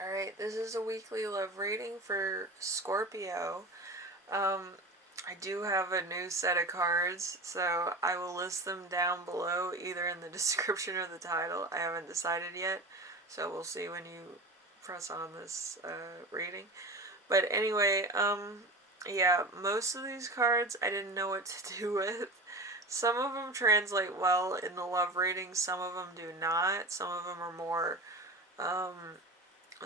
Alright, this is a weekly love reading for Scorpio. I do have a new set of cards, so I will list them down below, either in the description or the title. I haven't decided yet, so we'll see when you press on this reading. But anyway, yeah, most of these cards I didn't know what to do with. Some of them translate well in the love reading, some of them do not. Some of them are more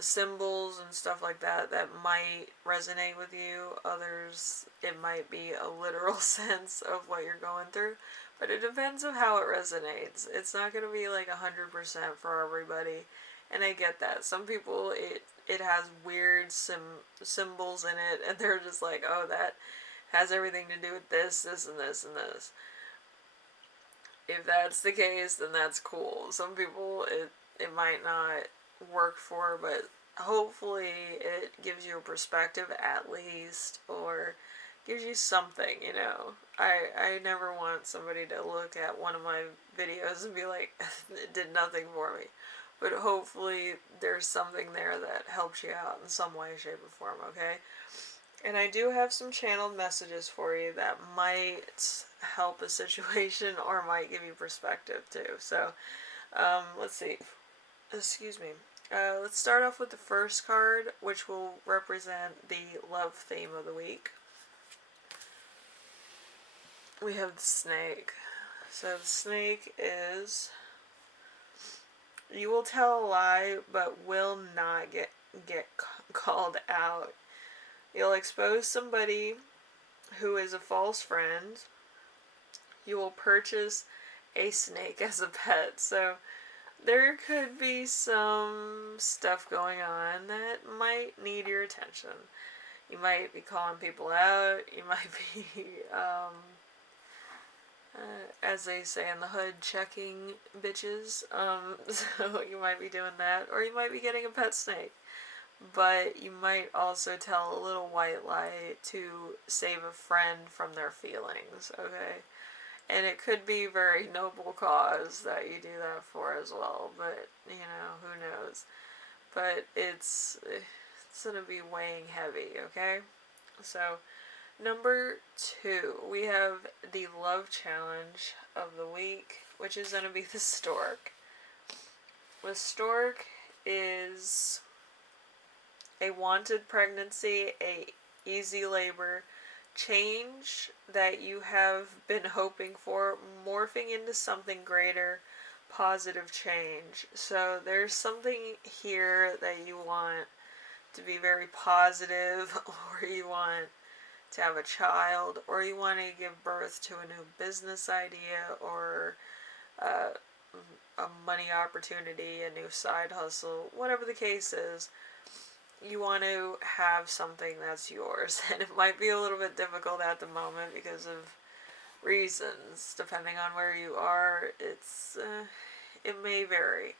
symbols and stuff like that that might resonate with you. Others, it might be a literal sense of what you're going through. But it depends on how it resonates. It's not going to be like 100% for everybody. And I get that. Some people, it has weird symbols in it, and they're just like, oh, that has everything to do with this, this, and this, and this. If that's the case, then that's cool. Some people, it might not work for, but hopefully it gives you a perspective at least, or gives you something, you know. I never want somebody to look at one of my videos and be like, it did nothing for me. But hopefully there's something there that helps you out in some way, shape, or form, okay? And I do have some channeled messages for you that might help a situation or might give you perspective too. So, let's see. Excuse me. Let's start off with the first card, which will represent the love theme of the week. We have the snake. So the snake is, you will tell a lie but will not get called out. You'll expose somebody who is a false friend. You will purchase a snake as a pet. So there could be some stuff going on that might need your attention. You might be calling people out. You might be, as they say in the hood, checking bitches. So you might be doing that. Or you might be getting a pet snake. But you might also tell a little white lie to save a friend from their feelings, okay? And it could be a very noble cause that you do that for as well, but, you know, who knows. But it's going to be weighing heavy, okay? So, number 2, we have the love challenge of the week, which is going to be the stork. The stork is a wanted pregnancy, a easy labor, change that you have been hoping for, morphing into something greater, positive change. So there's something here that you want to be very positive, or you want to have a child, or you want to give birth to a new business idea, or a money opportunity, a new side hustle, whatever the case is. You want to have something that's yours, and it might be a little bit difficult at the moment because of reasons. Depending on where you are, it may vary,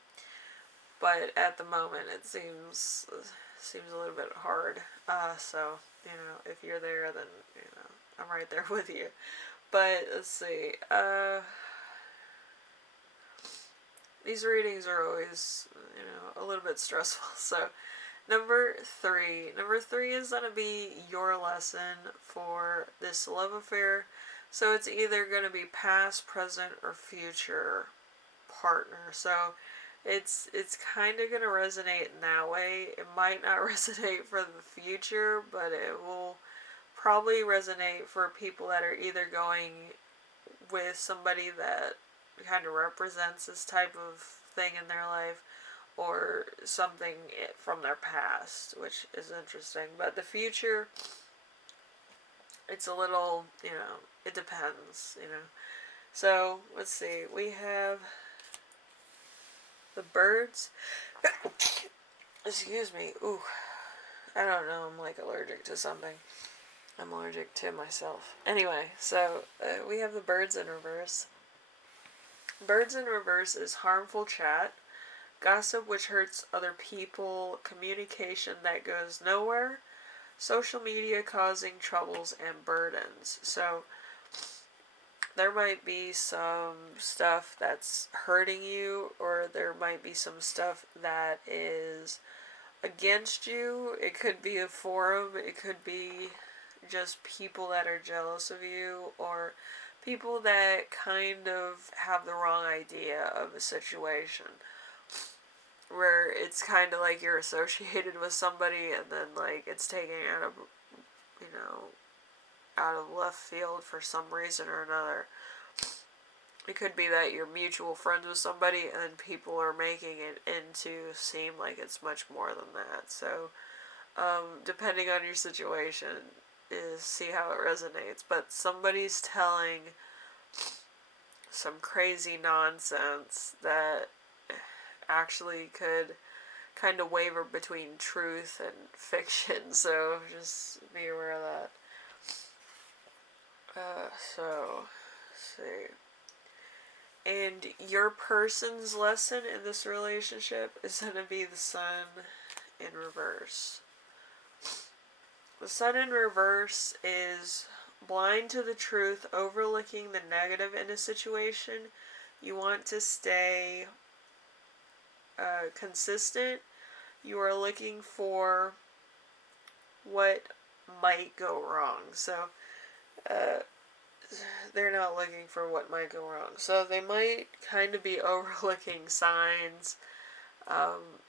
but at the moment it seems a little bit hard. So you know, if you're there, then you know I'm right there with you. But let's see. These readings are always, you know, a little bit stressful. So Number 3. Number 3 is going to be your lesson for this love affair. So it's either going to be past, present, or future partner. So it's kind of going to resonate in that way. It might not resonate for the future, but it will probably resonate for people that are either going with somebody that kind of represents this type of thing in their life, or something from their past, which is interesting. But the future, it's a little, you know, it depends, you know. So, let's see. We have the birds. Excuse me. Ooh. I don't know. I'm like allergic to something. I'm allergic to myself. Anyway, so we have the birds in reverse. Birds in reverse is harmful chat, gossip which hurts other people, communication that goes nowhere, social media causing troubles and burdens. So there might be some stuff that's hurting you, or there might be some stuff that is against you. It could be a forum. It could be just people that are jealous of you, or people that kind of have the wrong idea of a situation. Where it's kind of like you're associated with somebody and then like it's taken out of, you know, out of left field for some reason or another. It could be that you're mutual friends with somebody and people are making it into seem like it's much more than that. So, depending on your situation, is see how it resonates. But somebody's telling some crazy nonsense that actually could kind of waver between truth and fiction, so just be aware of that. So, let's see. And your person's lesson in this relationship is going to be the Sun in reverse. The Sun in reverse is blind to the truth, overlooking the negative in a situation. You want to stay consistent. You are looking for what might go wrong. So, they're not looking for what might go wrong. So they might kind of be overlooking signs,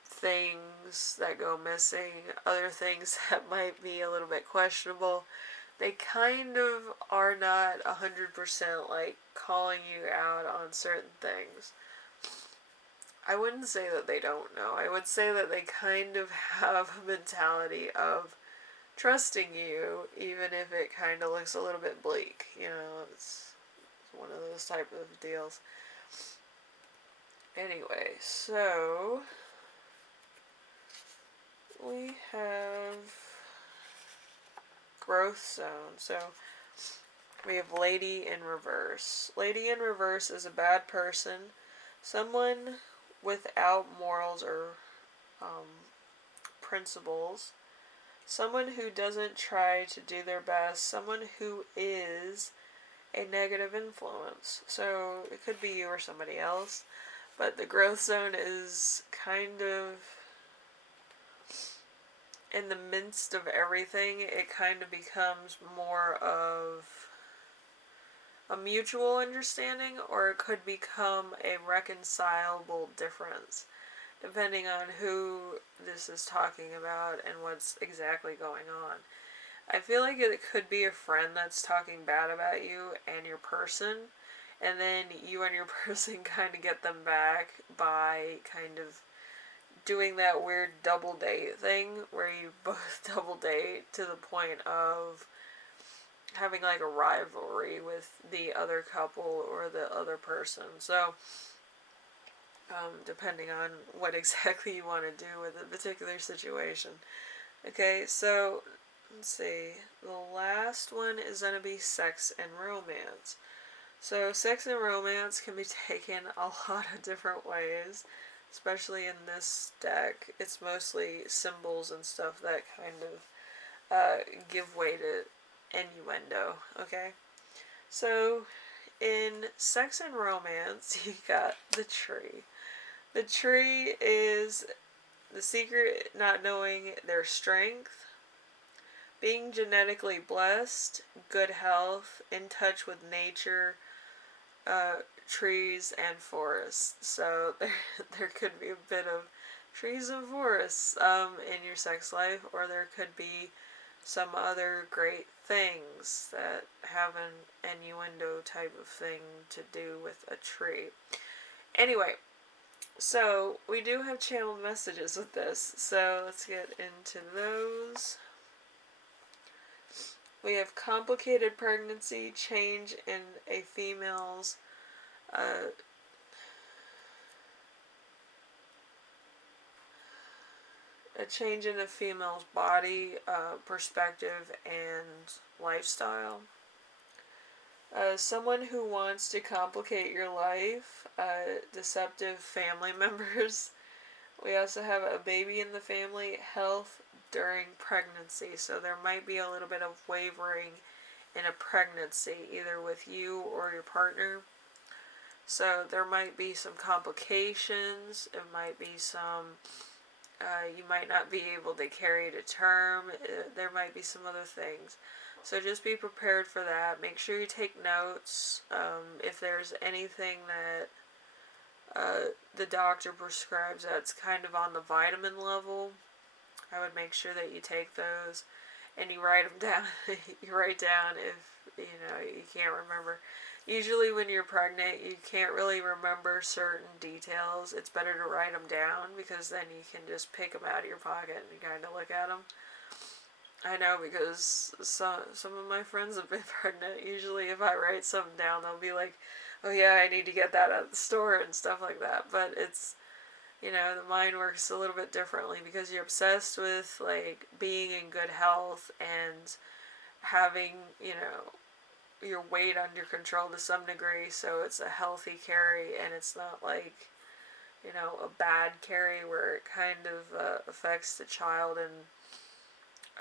things that go missing, other things that might be a little bit questionable. They kind of are not 100% like calling you out on certain things. I wouldn't say that they don't know. I would say that they kind of have a mentality of trusting you, even if it kind of looks a little bit bleak. You know, it's one of those type of deals. Anyway, so we have growth zone. So we have Lady in reverse. Lady in reverse is a bad person, someone without morals or principles, someone who doesn't try to do their best, someone who is a negative influence. So it could be you or somebody else, but the growth zone is kind of in the midst of everything. It kind of becomes more of a mutual understanding, or it could become a reconcilable difference, depending on who this is talking about and what's exactly going on. I feel like it could be a friend that's talking bad about you and your person, and then you and your person kind of get them back by kind of doing that weird double date thing where you both double date to the point of having like a rivalry with the other couple or the other person. So, depending on what exactly you want to do with a particular situation. Okay, so let's see. The last one is going to be sex and romance. So, sex and romance can be taken a lot of different ways, especially in this deck. It's mostly symbols and stuff that kind of give way to innuendo, okay? So, in sex and romance, you got the tree. The tree is the secret, not knowing their strength, being genetically blessed, good health, in touch with nature, trees and forests. So there could be a bit of trees and forests in your sex life, or there could be some other great things that have an innuendo type of thing to do with a tree. Anyway, so we do have channeled messages with this, so let's get into those. We have complicated pregnancy, change in a female's a change in a female's body, perspective, and lifestyle. Someone who wants to complicate your life, deceptive family members. We also have a baby in the family, health during pregnancy. So there might be a little bit of wavering in a pregnancy, either with you or your partner. So there might be some complications. It might be some You might not be able to carry to term. There might be some other things. So just be prepared for that. Make sure you take notes. If there's anything that the doctor prescribes that's kind of on the vitamin level, I would make sure that you take those and you write them down. You write down if you can't remember. Usually when you're pregnant, you can't really remember certain details. It's better to write them down because then you can just pick them out of your pocket and kind of look at them. I know because some of my friends have been pregnant. Usually if I write something down, they'll be like, oh yeah, I need to get that at the store and stuff like that. But it's, the mind works a little bit differently because you're obsessed with like being in good health and having, your weight under control to some degree, so it's a healthy carry and it's not like, a bad carry where it kind of affects the child in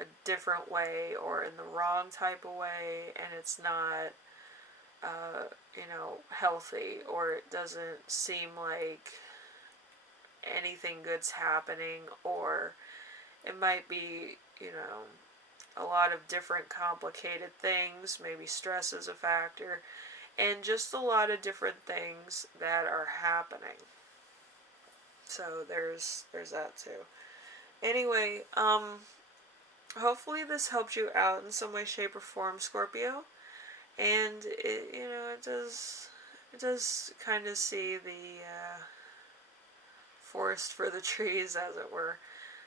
a different way or in the wrong type of way, and it's not, healthy, or it doesn't seem like anything good's happening, or it might be, a lot of different complicated things. Maybe stress is a factor, and just a lot of different things that are happening. So there's that too. Anyway, hopefully this helped you out in some way, shape, or form, Scorpio. And it does kind of see the forest for the trees, as it were.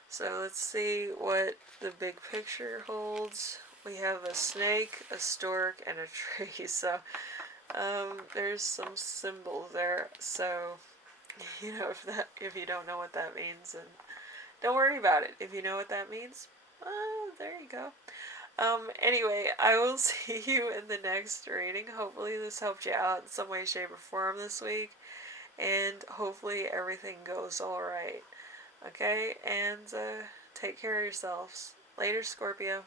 So let's see what the big picture holds. We have a snake, a stork, and a tree. So there's some symbols there. So if you don't know what that means, then don't worry about it. If you know what that means, there you go. Anyway, I will see you in the next reading. Hopefully this helped you out in some way, shape, or form this week. And hopefully everything goes alright. Okay? And take care of yourselves. Later, Scorpio.